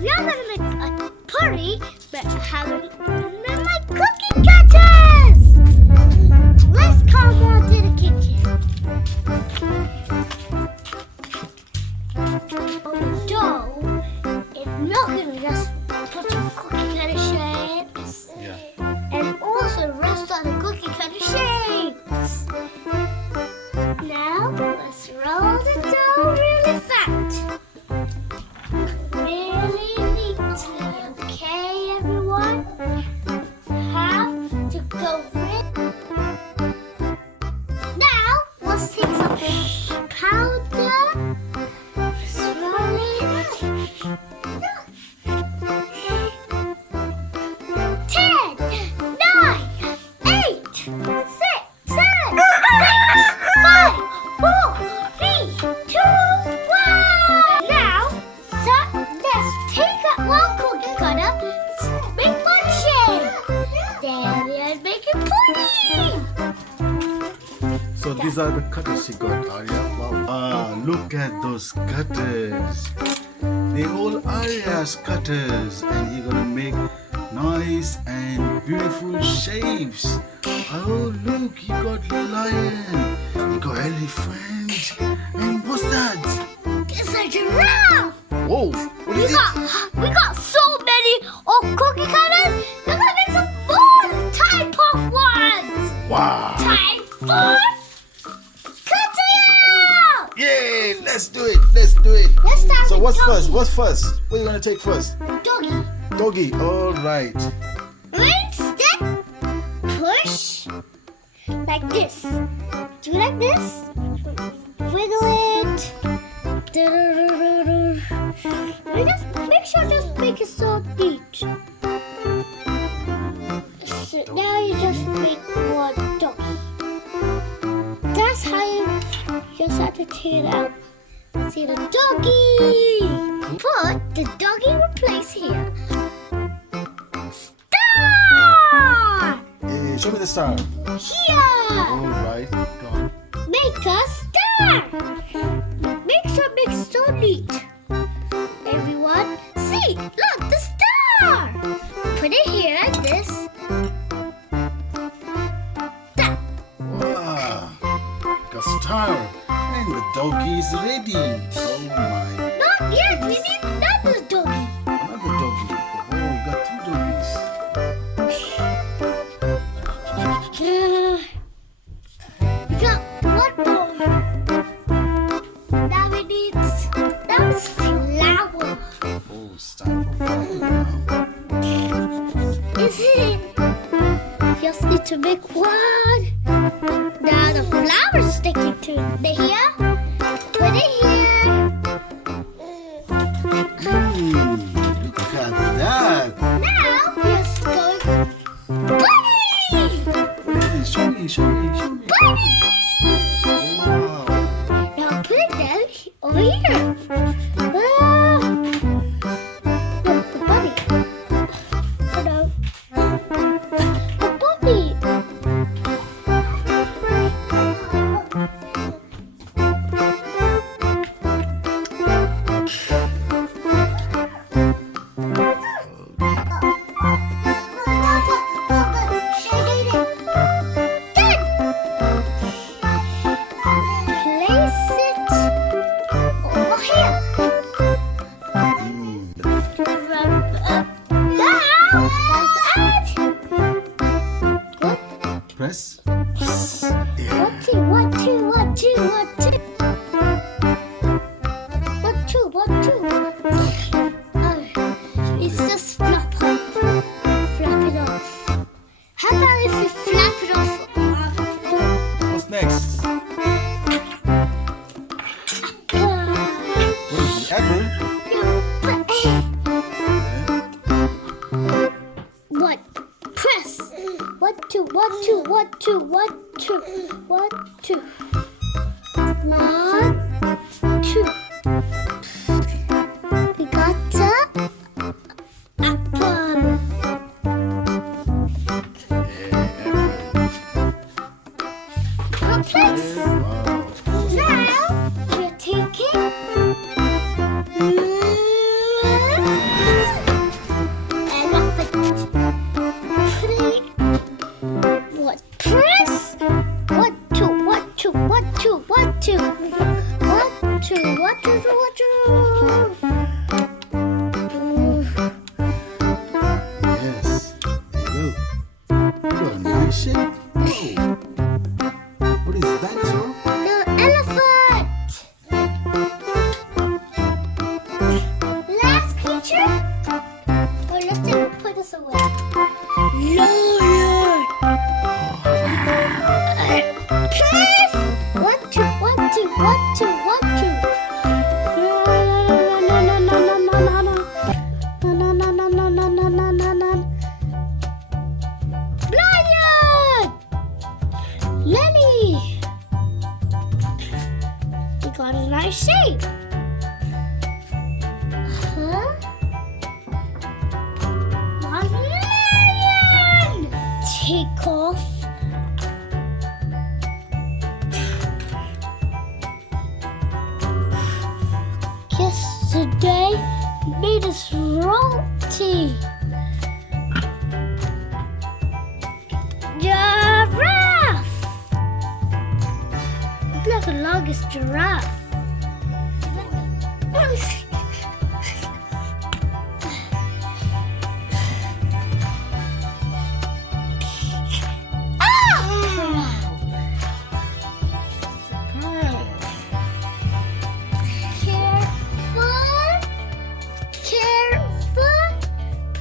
We are gonna make a puri, but having my cookie cutters. Let's come on to the kitchen. The dough is not gonna just put some cookie cutter shapes. Yeah. And also rest on the cookie cutter shapes. Now let's roll the dough really fat. Really neatly, okay everyone? Have to go now let's take some powder. Swirl it. 10, 9, 8, 6, 7, 6, 5, 4, 3, 2, 1. Now, let's take that one cookie cutter, make one shape. Then we're making pudding. So these are the cutters you got, Aarya. Wow. Look at those cutters. They're all Aarya's cutters, and you're gonna make nice and beautiful shapes. Oh, look, you got lion, you got elephant, and what's that? It's a giraffe. Whoa, what is it? We got so many cookie cutters. We're gonna make some more type of ones. Wow. Time for cutting out. Yay, let's do it, let's do it. Let's start So with what's doggy. first? What's first? What are you gonna take first? Doggy. Doggy, all right. Ring step. Push. Like this. Do like this. Wiggle it. Just make sure just make it so neat. So now you just make one doggy. That's how you just have to take it out. See the doggy. Put the doggy in place here. Star! Hey, show me the star. Here! All right, go on. Make a star! Make sure make it so neat. Everyone, see, look, the star! Put it here like this. That. Wow, got star, and the doggy is ready. Oh my, Not yet, we need another doggy. another doggy. Oh, we got two doggies. We got one more. Now we need, that was flour. Oh, it's time for fire now. Is it? Just need to make one. Now the flour's sticking to here. Put it here. Look at that. Now let's go. Bunny! Hey, show me, show me, show me. Bunny! Wow. Now put it down over here. Ah. Look, the bunny. Oh no. The bunny. Place it over here. Rub up now. That's it. What? Press. One, two, one, two, one, two, one, two. One, two, one, two. Oh, it's just flap up. Flap it off. How about if we flap it off? What's next? What is it? Apple? What? Press. 1, 2, 1, 2, 1, 2, 1, 2, 1, 2. 1, 2. We got the apple. Place. Wow. Now we're taking Today made us roti. Giraffe! It's like the longest giraffe.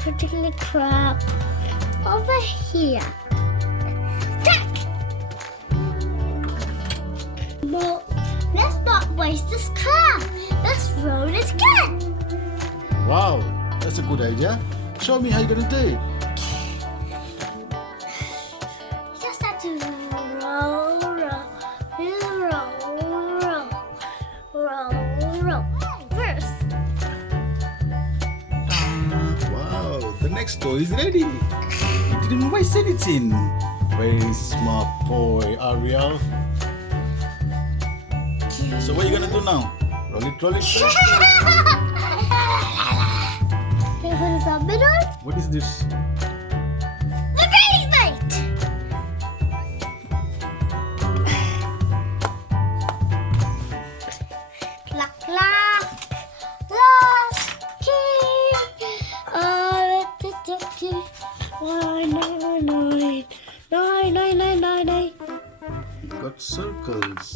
Particularly crab over here. Tack! Well, let's not waste this crab. Let's roll it again. Wow, that's a good idea. Show me how you're gonna do it. Just have to roll, roll. First. Wow, the next toy is ready. You didn't waste anything. Very smart boy, Ariel. So what are you gonna do now? Roll it. Can you put this on middle? What is this? The baby bite! Clack, clack. Lucky. The ducky. 999. You got circles.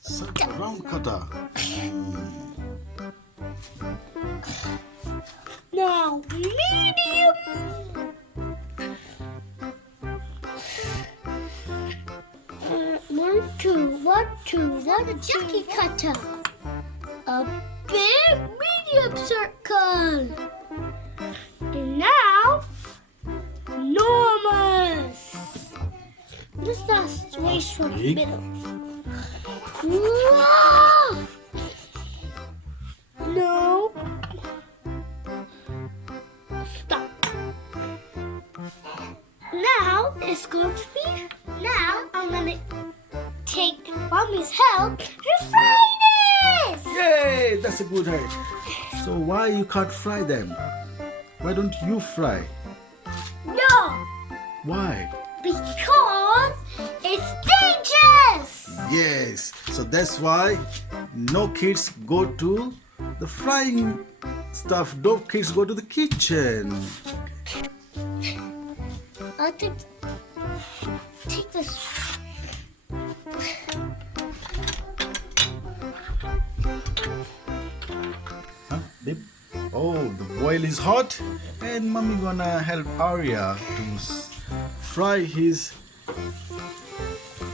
Circle round cutter. Now, medium. One, two. That's a ducky cutter. A big medium circle. And now, enormous. This is not straight from the Big. middle. Whoa! No. Stop. Now it's going to be. Now I'm gonna take Mommy's help to fry this. Yay, that's a good idea. So why you can't fry them? Why don't you fry? No, Why? because it's dangerous. Yes, so that's why no kids go to the frying stuff. No kids go to the kitchen. I'll take this. Huh, babe? Oh, the boil is hot, and mommy gonna help Aarya to fry his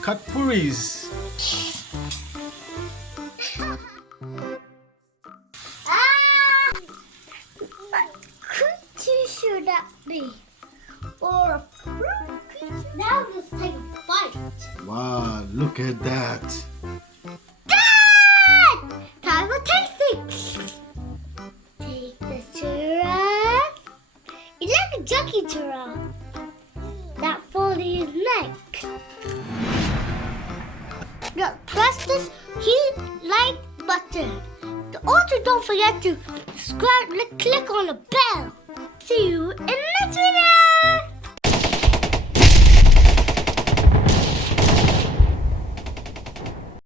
cut puris. What creature should that be? Or a fruit creature? Now let's take a bite. Wow, look at that. Dad! Time for tasting. Take this giraffe. It's like a junkie giraffe. That folded his neck. Look, press this heat like button. Also, don't forget to subscribe, click on the bell. See you in the next video.